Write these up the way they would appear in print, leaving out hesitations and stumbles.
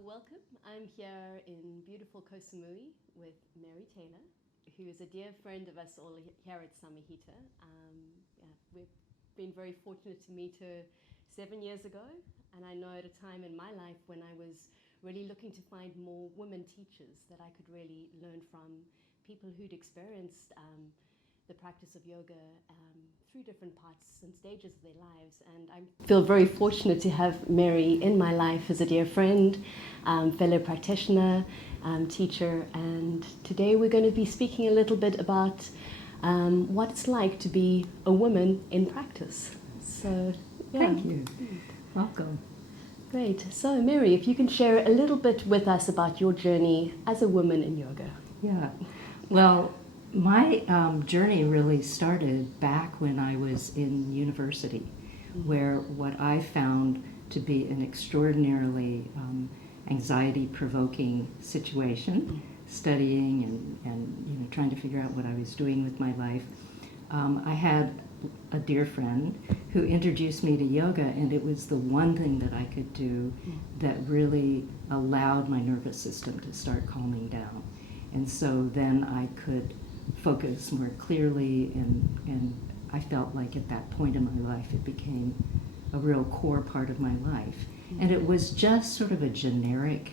welcome. I'm here in beautiful Koh Samui with Mary Taylor, who is a dear friend of us all here at Samahita. We've been very fortunate to meet her 7 years ago, and I know at a time in my life when I was really looking to find more women teachers that I could really learn from, people who'd experienced the practice of yoga through different parts and stages of their lives. And I feel very fortunate to have Mary in my life as a dear friend, fellow practitioner, teacher. And today we're going to be speaking a little bit about what it's like to be a woman in practice. So, yeah. Thank you. Welcome. Great. So, Mary, if you can share a little bit with us about your journey as a woman in yoga. Yeah. Well, my journey really started back when I was in university, where what I found to be an extraordinarily anxiety-provoking situation, studying and trying to figure out what I was doing with my life. I had a dear friend who introduced me to yoga, and it was the one thing that I could do that really allowed my nervous system to start calming down. And so then I could focus more clearly, and I felt like at that point in my life it became a real core part of my life. And it was just sort of a generic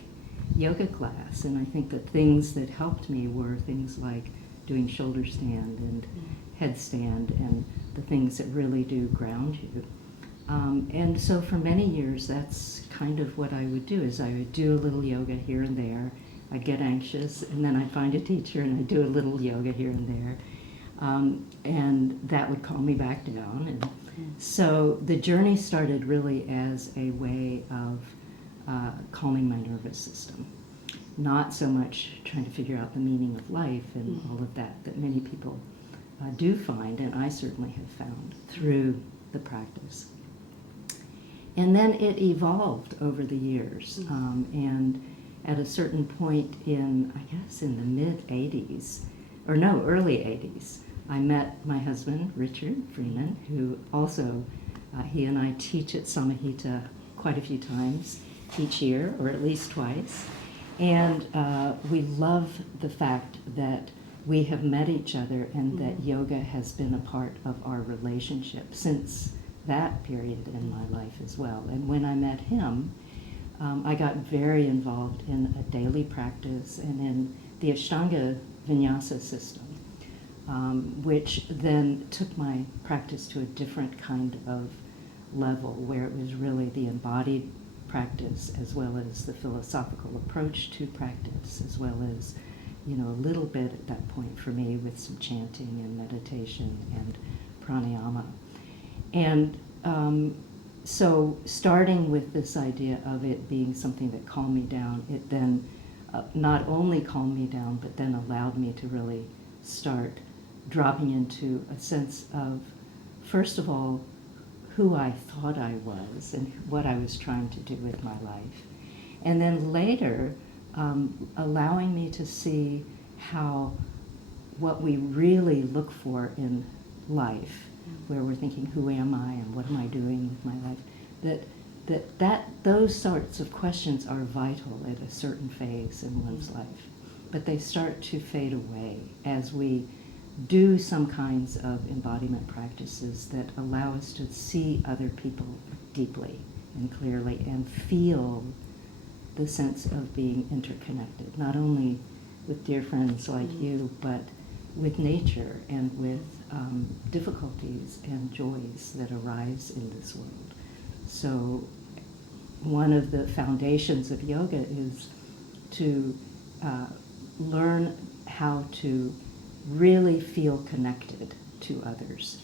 yoga class, and I think the things that helped me were things like doing shoulder stand and headstand and the things that really do ground you. And so for many years that's kind of what I would do, is I would do a little yoga here and there. I'd get anxious, and then I'd find a teacher, and I'd do a little yoga here and there. And that would calm me back down. And so the journey started really as a way of calming my nervous system. Not so much trying to figure out the meaning of life and all of that many people do find, and I certainly have found through the practice. And then it evolved over the years. And at a certain point in, I guess, in the mid-'80s, or no, early '80s, I met my husband, Richard Freeman, who also, he and I teach at Samahita quite a few times each year, or at least twice. And we love the fact that we have met each other and that yoga has been a part of our relationship since that period in my life as well. And when I met him, I got very involved in a daily practice and in the Ashtanga Vinyasa system, which then took my practice to a different kind of level, where it was really the embodied practice as well as the philosophical approach to practice, as well as, a little bit at that point for me with some chanting and meditation and pranayama. And so starting with this idea of it being something that calmed me down, it then not only calmed me down, but then allowed me to really start dropping into a sense of, first of all, who I thought I was and what I was trying to do with my life. And then later, allowing me to see how what we really look for in life, where we're thinking, who am I and what am I doing with my life, that those sorts of questions are vital at a certain phase in one's life. But they start to fade away as we do some kinds of embodiment practices that allow us to see other people deeply and clearly and feel the sense of being interconnected, not only with dear friends like you, but with nature and with difficulties and joys that arise in this world. So one of the foundations of yoga is to learn how to really feel connected to others,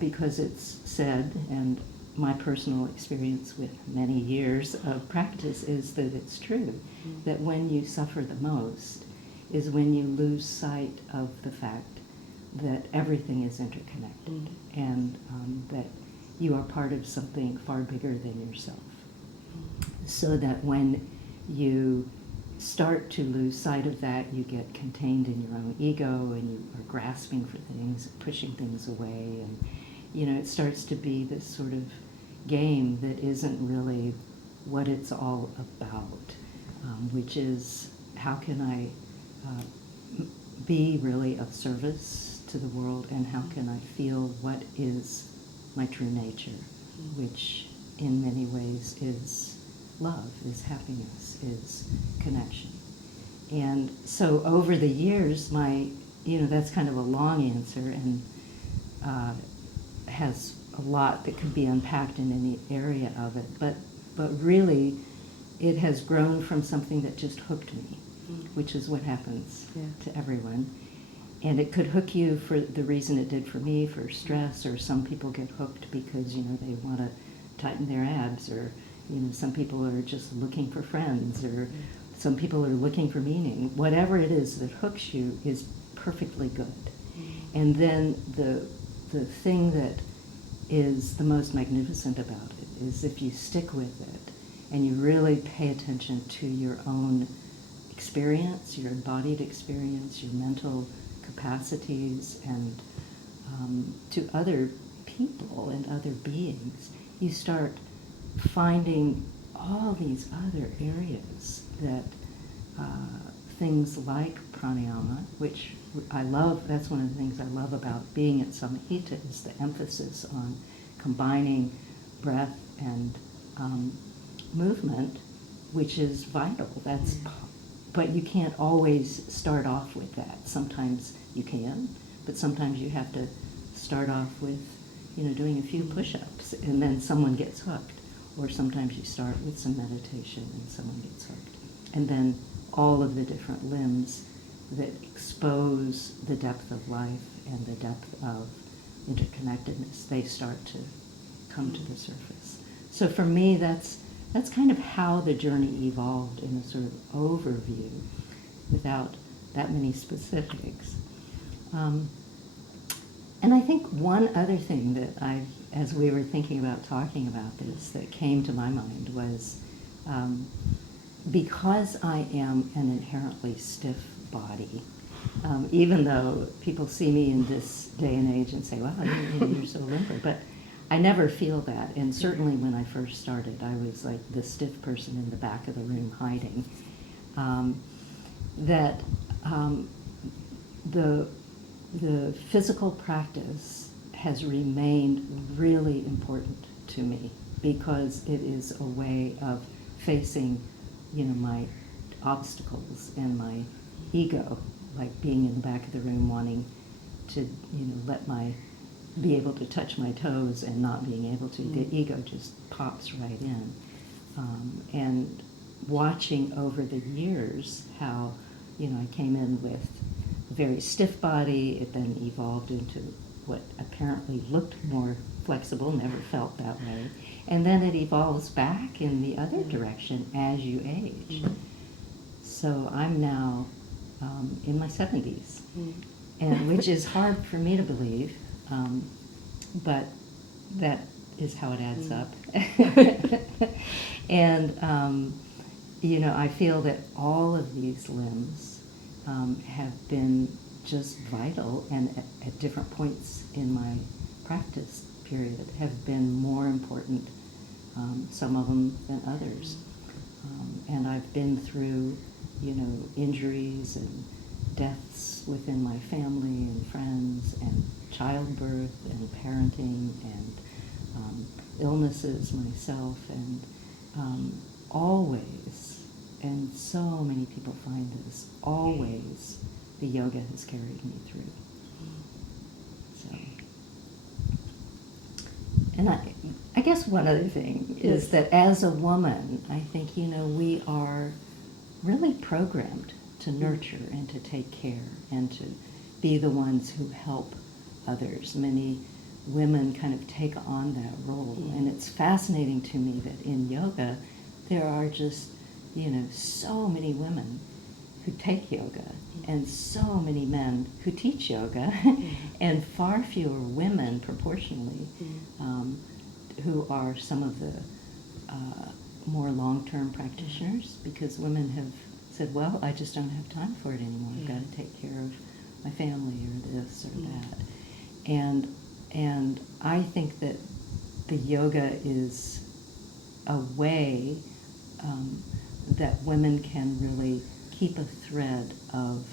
because it's said, and my personal experience with many years of practice is that it's true, that when you suffer the most is when you lose sight of the fact that everything is interconnected and that you are part of something far bigger than yourself. So that when you start to lose sight of that, you get contained in your own ego and you are grasping for things, pushing things away, and it starts to be this sort of game that isn't really what it's all about. which is how can I be really of service to the world, and how can I feel what is my true nature, which in many ways is love, is happiness, is connection. And so over the years, that's kind of a long answer, and has a lot that could be unpacked in any area of it. But really, it has grown from something that just hooked me, which is what happens to everyone. And it could hook you for the reason it did for me, for stress, or some people get hooked because, they want to tighten their abs, or, some people are just looking for friends, or some people are looking for meaning. Whatever it is that hooks you is perfectly good. And then the thing that is the most magnificent about it is if you stick with it and you really pay attention to your own experience, your embodied experience, your mental capacities, and to other people and other beings, you start finding all these other areas that things like pranayama, which I love. That's one of the things I love about being at Samahita, is the emphasis on combining breath and movement, which is vital. But you can't always start off with that. Sometimes you can, but sometimes you have to start off with, doing a few push-ups, and then someone gets hooked. Or sometimes you start with some meditation and someone gets hooked. And then all of the different limbs that expose the depth of life and the depth of interconnectedness, they start to come to the surface. So for me, that's kind of how the journey evolved in a sort of overview, without that many specifics. And I think one other thing that as we were thinking about talking about this, that came to my mind was, because I am an inherently stiff body, even though people see me in this day and age and say, wow, you're so limber, but I never feel that. And certainly when I first started, I was like the stiff person in the back of the room hiding. The physical practice has remained really important to me, because it is a way of facing, my obstacles and my ego, like being in the back of the room wanting to, be able to touch my toes and not being able to. The ego just pops right in. And watching over the years how, I came in with a very stiff body, it then evolved into what apparently looked more flexible, never felt that way. And then it evolves back in the other direction as you age. So I'm now in my 70s, and which is hard for me to believe, but that is how it adds up. And, I feel that all of these limbs have been just vital, and at different points in my practice period have been more important, some of them than others. And I've been through, injuries and deaths within my family and friends, and childbirth and parenting, and illnesses myself, and always, and so many people find this, always the yoga has carried me through. So, and I guess one other thing is that as a woman, I think, we are really programmed to nurture and to take care and to be the ones who help others. Many women kind of take on that role. And it's fascinating to me that in yoga, there are just, so many women who take yoga, and so many men who teach yoga, and far fewer women proportionally who are some of the more long-term practitioners, because women have said, well, I just don't have time for it anymore. I've got to take care of my family, or this or that. And I think that the yoga is a way that women can really keep a thread of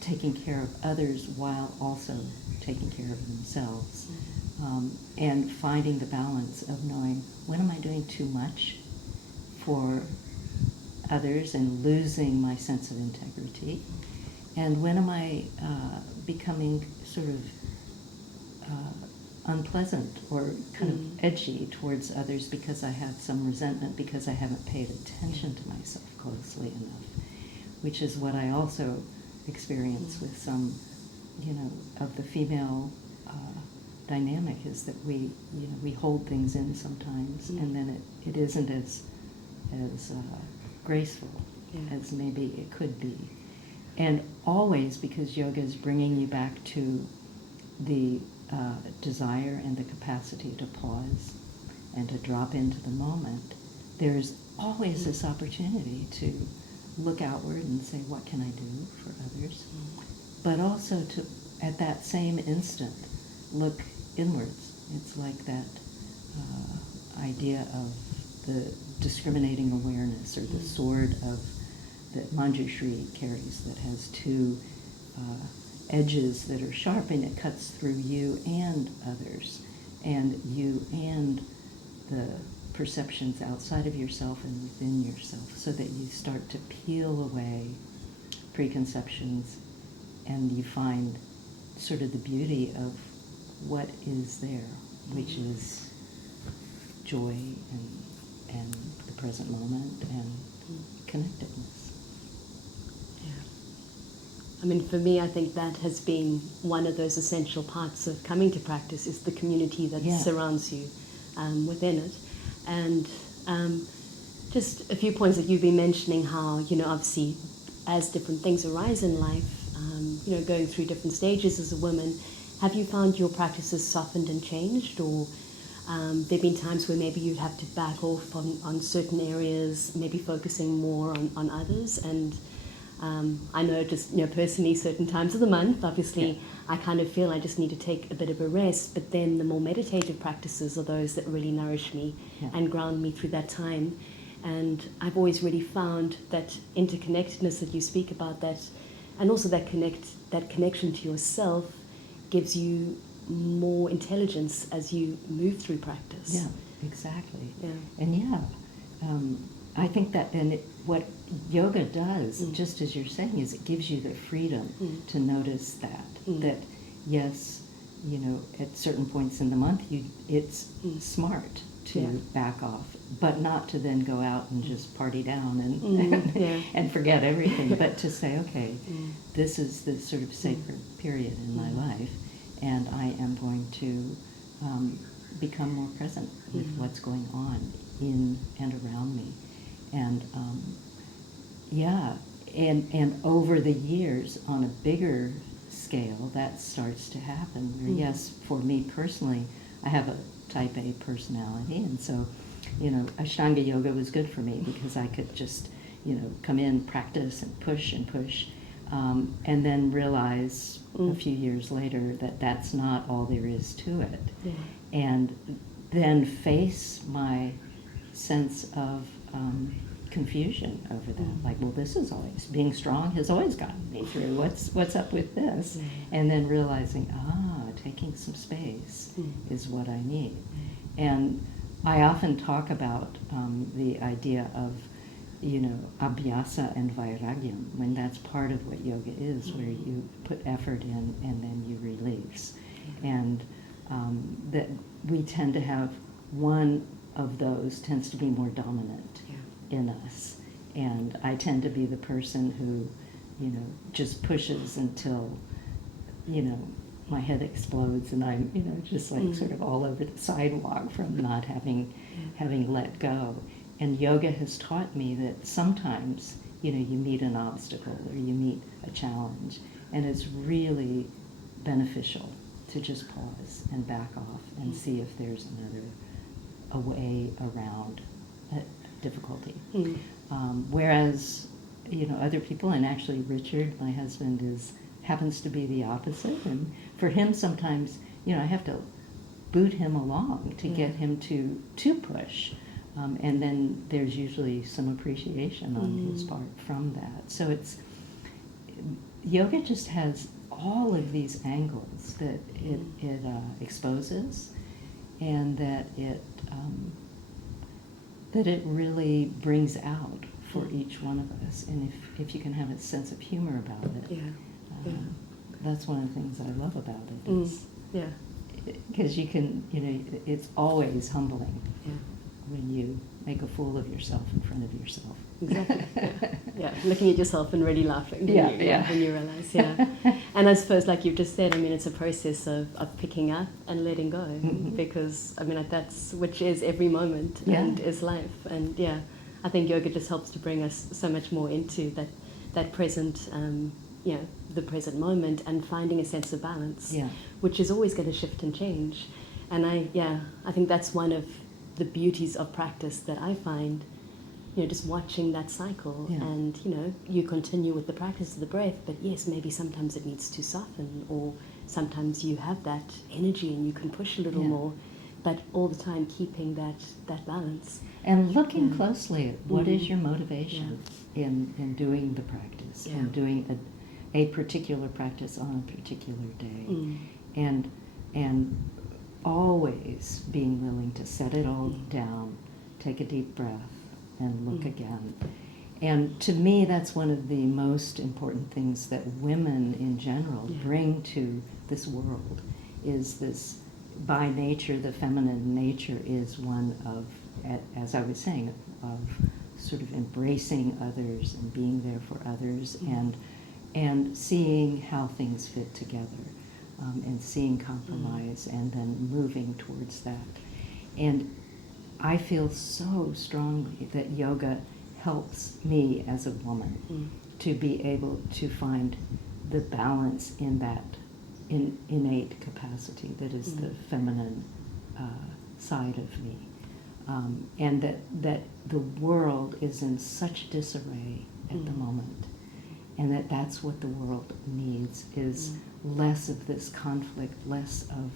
taking care of others while also taking care of themselves. And finding the balance of knowing, when am I doing too much for others and losing my sense of integrity? And when am I becoming sort of unpleasant or kind of edgy towards others because I have some resentment because I haven't paid attention to myself closely enough, which is what I also experience with some, of the female dynamic, is that we hold things in sometimes, and then it isn't as graceful as maybe it could be. And always, because yoga is bringing you back to the desire and the capacity to pause and to drop into the moment, there's always this opportunity to look outward and say, what can I do for others? But also to, at that same instant, look inwards. It's like that idea of the discriminating awareness, or the sword of that Manjushri carries, that has two edges that are sharp, and it cuts through you and others, and you and the perceptions outside of yourself and within yourself, so that you start to peel away preconceptions and you find sort of the beauty of what is there, which is joy and the present moment and connectedness. I mean, for me, I think that has been one of those essential parts of coming to practice, is the community that surrounds you within it. And just a few points that you've been mentioning, how, obviously, as different things arise in life, going through different stages as a woman, have you found your practices softened and changed? Or there have been times where maybe you'd have to back off on certain areas, maybe focusing more on others? And I know just personally, certain times of the month, obviously, I kind of feel I just need to take a bit of a rest, but then the more meditative practices are those that really nourish me and ground me through that time. And I've always really found that interconnectedness that you speak about, that, and also that connection to yourself, gives you more intelligence as you move through practice. Yeah, exactly. Yeah. And I think that, and what yoga does, just as you're saying, is it gives you the freedom to notice that yes, at certain points in the month, it's smart to back off, but not to then go out and just party down and forget everything, but to say, okay, this is the sort of sacred period in my life, and I am going to become more present with what's going on in and around me. And and over the years, on a bigger scale, that starts to happen. Where yes, for me personally, I have a type A personality, and so, Ashtanga yoga was good for me because I could just, come in, practice, and push, and then realize a few years later that that's not all there is to it, and then face my sense of confusion over that. Like, well, this is always, being strong has always gotten me through. What's up with this? And then realizing, taking some space is what I need. And I often talk about the idea of, abhyasa and vairagyam, when that's part of what yoga is, where you put effort in and then you release. And that we tend to have one of those tends to be more dominant in us. And I tend to be the person who, just pushes until, my head explodes and I'm, just like sort of all over the sidewalk from not having let go. And yoga has taught me that sometimes, you meet an obstacle or you meet a challenge, and it's really beneficial to just pause and back off and see if there's a way around a difficulty. Whereas, other people, and actually Richard, my husband, happens to be the opposite. And for him, sometimes, I have to boot him along to get him to push. And then there's usually some appreciation on his part from that. So yoga just has all of these angles that it exposes, and that it really brings out for each one of us. And if you can have a sense of humor about it, that's one of the things I love about it. Because you can, it's always humbling when you make a fool of yourself in front of yourself. Exactly. Looking at yourself and really laughing. When you realize. And I suppose, like you've just said, I mean, it's a process of picking up and letting go, because I mean, that's which is every moment and is life. And I think yoga just helps to bring us so much more into that present, the present moment, and finding a sense of balance, which is always going to shift and change. And I think that's one of the beauties of practice that I find, just watching that cycle. And, you continue with the practice of the breath, but yes, maybe sometimes it needs to soften, or sometimes you have that energy and you can push a little more, but all the time keeping that balance. And looking closely at what is your motivation in doing the practice, and doing a particular practice on a particular day. And always being willing to set it all down, take a deep breath, and look again. And to me, that's one of the most important things that women in general bring to this world, is this, by nature, the feminine nature is one of, as I was saying, of sort of embracing others and being there for others, and seeing how things fit together, and seeing compromise, and then moving towards that. And I feel so strongly that yoga helps me as a woman to be able to find the balance in that innate capacity that is the feminine side of me. And that the world is in such disarray at the moment, and that's what the world needs, is less of this conflict, less of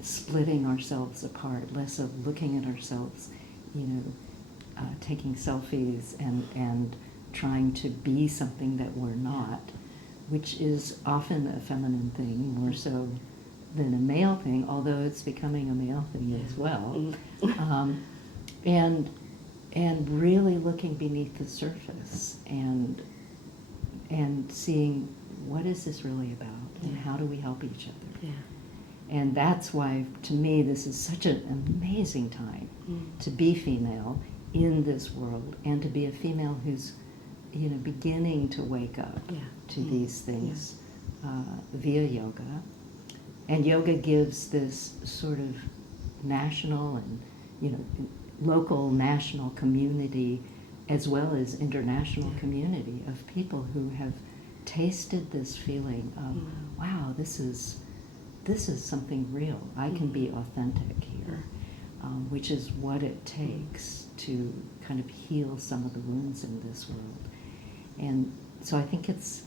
splitting ourselves apart, less of looking at ourselves, taking selfies and trying to be something that we're not, which is often a feminine thing, more so than a male thing, although it's becoming a male thing as well. And really looking beneath the surface and seeing, what is this really about, and how do we help each other? And that's why, to me, this is such an amazing time to be female in this world, and to be a female who's, beginning to wake up to these things via yoga. And yoga gives this sort of national and, local, national community, as well as international community of people who have tasted this feeling of, wow, this is something real. I can be authentic here, which is what it takes to kind of heal some of the wounds in this world. And so I think it's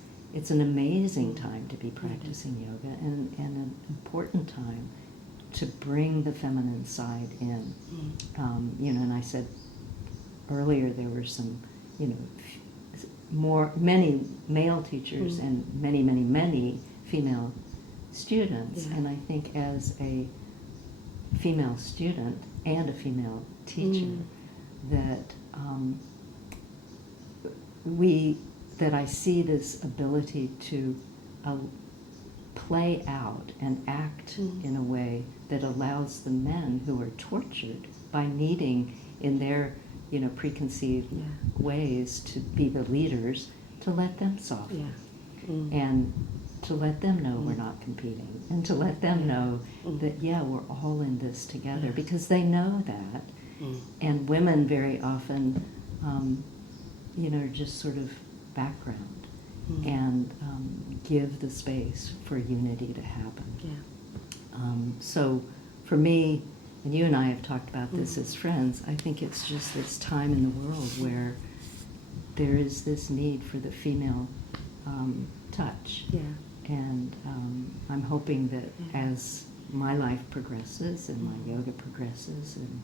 an amazing time to be practicing yoga, and an important time to bring the feminine side in. And I said earlier there were some, many male teachers and many female students. And I think as a female student and a female teacher, that I see this ability to play out and act in a way that allows the men who are tortured by needing, in their preconceived ways, to be the leaders, to let them soften, and to let them know we're not competing, and to let them know that we're all in this together, because they know that. And women very often are just sort of background, and give the space for unity to happen. So for me, and you and I have talked about this as friends, I think it's just this time in the world where there is this need for the female touch. And I'm hoping that as my life progresses and my yoga progresses, and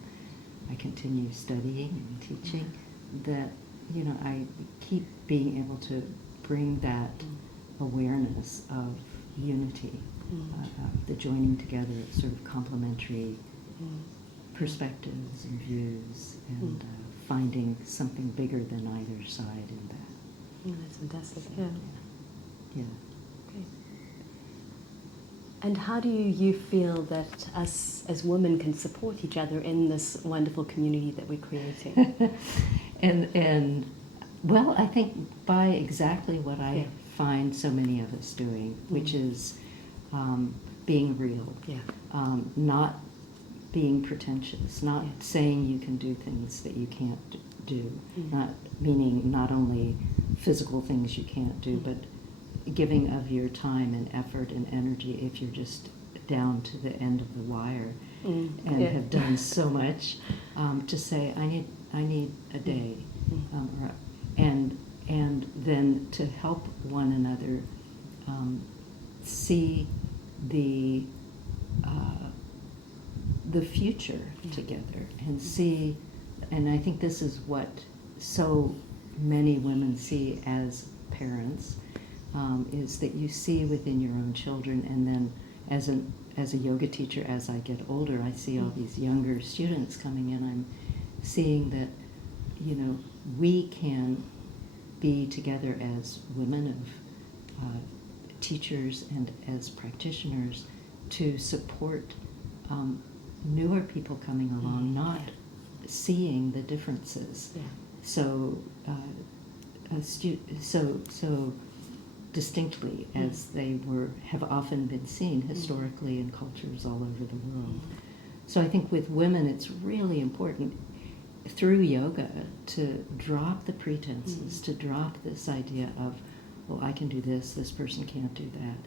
I continue studying and teaching, that, you know, I keep being able to bring that awareness of unity, the joining together of sort of complementary perspectives and views, and finding something bigger than either side in that. That's fantastic. Yeah. Yeah. Okay. And how do you feel that us as women can support each other in this wonderful community that we're creating? And well, I think by exactly what I Yeah. find so many of us doing, which is being real, not being pretentious, not saying you can do things that you can't do, not meaning not only physical things you can't do, but giving of your time and effort and energy if you're just down to the end of the wire and have done so much, to say I need a day, and then to help one another see the future together, and see, and I think this is what so many women see as parents, is that you see within your own children, and then as a yoga teacher, as I get older, I see all these younger students coming in. I'm seeing that, you know, we can be together as women of teachers and as practitioners to support newer people coming along, not seeing the differences so so distinctly as they have often been seen historically in cultures all over the world. So I think with women, it's really important through yoga to drop the pretenses, to drop this idea of, well, I can do this person can't do that,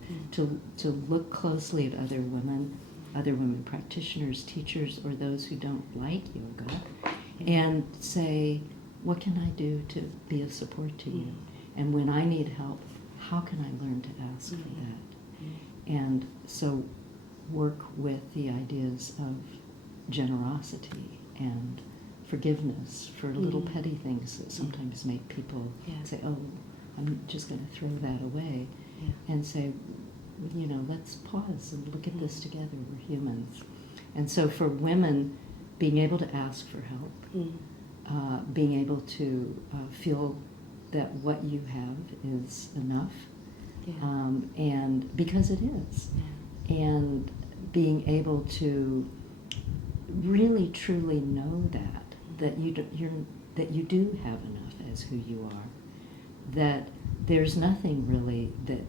to look closely at other women practitioners, teachers, or those who don't like yoga, and say, what can I do to be of support to you? And when I need help, how can I learn to ask for that? And so work with the ideas of generosity and forgiveness for little petty things that sometimes make people say, oh, I'm just going to throw that away, and say, you know, let's pause and look at this together. We're humans. And so for women, being able to ask for help, being able to feel that what you have is enough, and because it is, and being able to really truly know that you do have enough as who you are, that there's nothing really that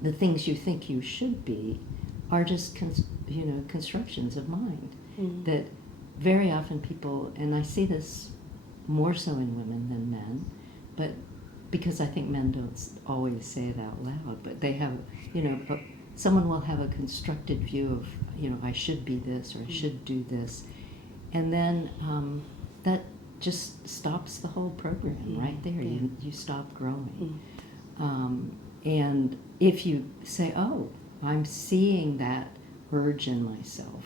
the things you think you should be are just constructions of mind. That very often people, and I see this more so in women than men, but because I think men don't always say it out loud, but they have, someone will have a constructed view of, I should be this or I should do this, and then that just stops the whole program right there. You stop growing. And if you say, oh, I'm seeing that urge in myself,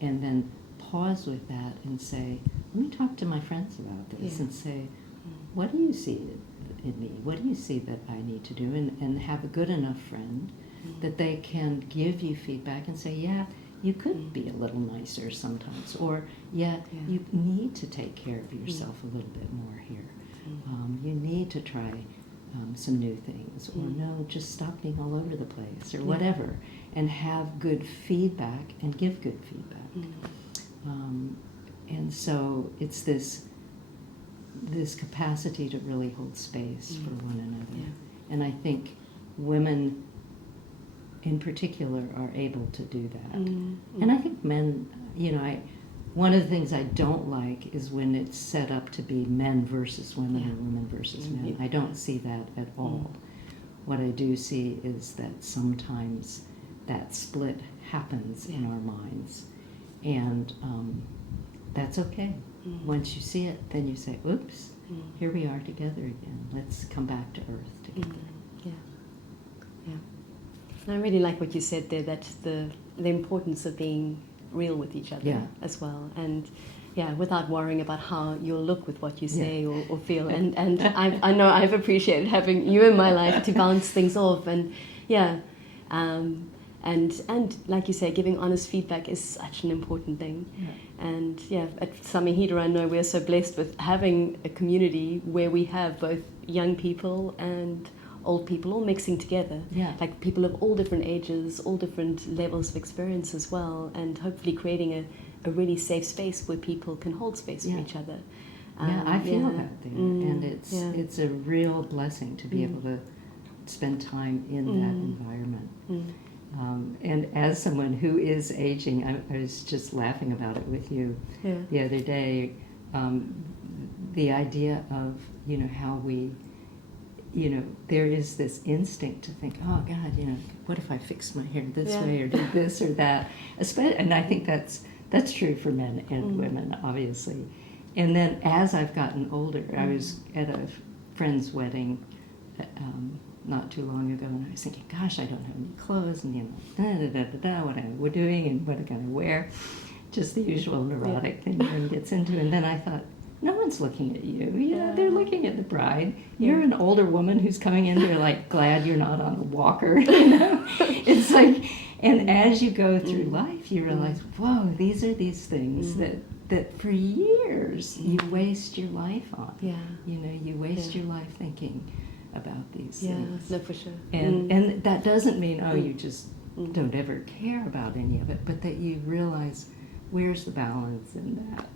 and then pause with that and say, let me talk to my friends about this, and say, what do you see in me? What do you see that I need to do? And have a good enough friend that they can give you feedback and say, yeah, you could be a little nicer sometimes, or you need to take care of yourself a little bit more here. You need to try some new things, or no, just stop being all over the place, or whatever, and have good feedback and give good feedback. And so it's this capacity to really hold space for one another. And I think women in particular are able to do that. And I think men, one of the things I don't like is when it's set up to be men versus women or women versus men. I don't see that at all. What I do see is that sometimes that split happens in our minds. And that's okay. Once you see it, then you say, oops, here we are together again. Let's come back to earth together. And I really like what you said there, that the importance of being real with each other Yeah. as well. And yeah, without worrying about how you'll look with what you say or feel. And I know I've appreciated having you in my life to bounce things off. And yeah, and like you say, giving honest feedback is such an important thing. Yeah. And yeah, at Samahita, I know we're so blessed with having a community where we have both young people and old people all mixing together. Yeah. Like people of all different ages, all different levels of experience as well, and hopefully creating a really safe space where people can hold space for each other. Yeah, I feel yeah. that there, and it's a real blessing to be able to spend time in that environment. And as someone who is aging, I was just laughing about it with you the other day. The idea of how we, there is this instinct to think, oh God, what if I fix my hair this way or do this or that? And I think that's true for men and women, obviously. And then as I've gotten older, I was at a friend's wedding not too long ago, and I was thinking, gosh, I don't have any clothes, and what am I doing, and what am I going to wear? Just the usual neurotic thing one gets into. And then I thought, no one's looking at you. They're looking at the bride. You're an older woman who's coming in there like glad you're not on a walker. It's like, and as you go through life, you realize, whoa, these are these things that for years you waste your life on. Yeah. You waste your life thinking about these things. No, for sure. And that doesn't mean, you just don't ever care about any of it, but that you realize where's the balance in that.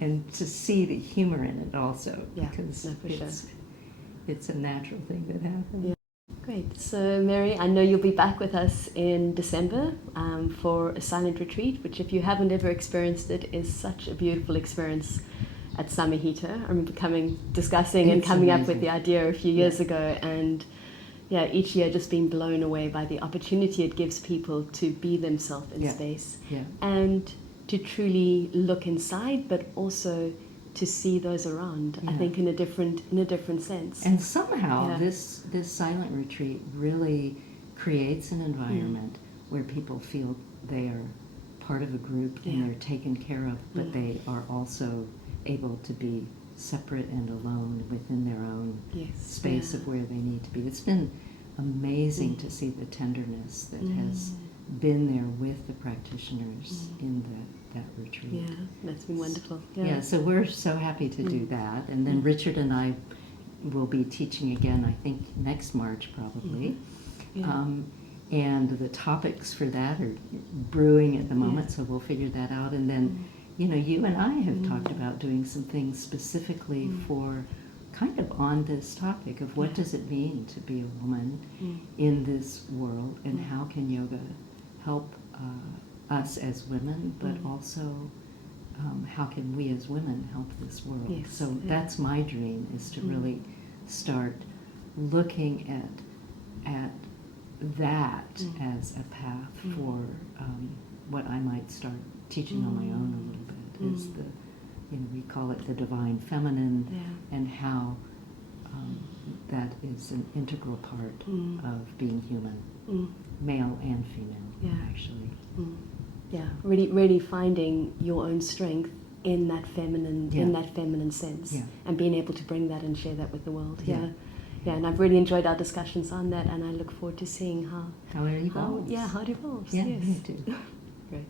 And to see the humor in it also, because it's a natural thing that happens. Yeah. Great. So, Mary, I know you'll be back with us in December for a silent retreat, which, if you haven't ever experienced it, is such a beautiful experience at Samahita. I remember discussing and coming up with the idea a few years ago, and each year just being blown away by the opportunity it gives people to be themselves in space and to truly look inside, but also to see those around. I think in a different sense. And somehow this silent retreat really creates an environment where people feel they are part of a group and they're taken care of, but they are also able to be separate and alone within their own space of where they need to be. It's been amazing to see the tenderness that has been there with the practitioners in that retreat. Yeah, that's been wonderful. Yeah, so we're so happy to do that. And then Richard and I will be teaching again, I think, next March probably. And the topics for that are brewing at the moment, so we'll figure that out. And then you and I have talked about doing some things specifically for kind of on this topic of what does it mean to be a woman in this world, and how can yoga help us as women, but also how can we as women help this world. So that's my dream, is to really start looking at that as a path for what I might start teaching on my own a little bit, is the, we call it the divine feminine, and how that is an integral part of being human, male and female, actually. Yeah, really finding your own strength in that feminine sense, and being able to bring that and share that with the world. Yeah, and I've really enjoyed our discussions on that, and I look forward to seeing how it evolves. How it evolves. Yeah, yes. me too. Great.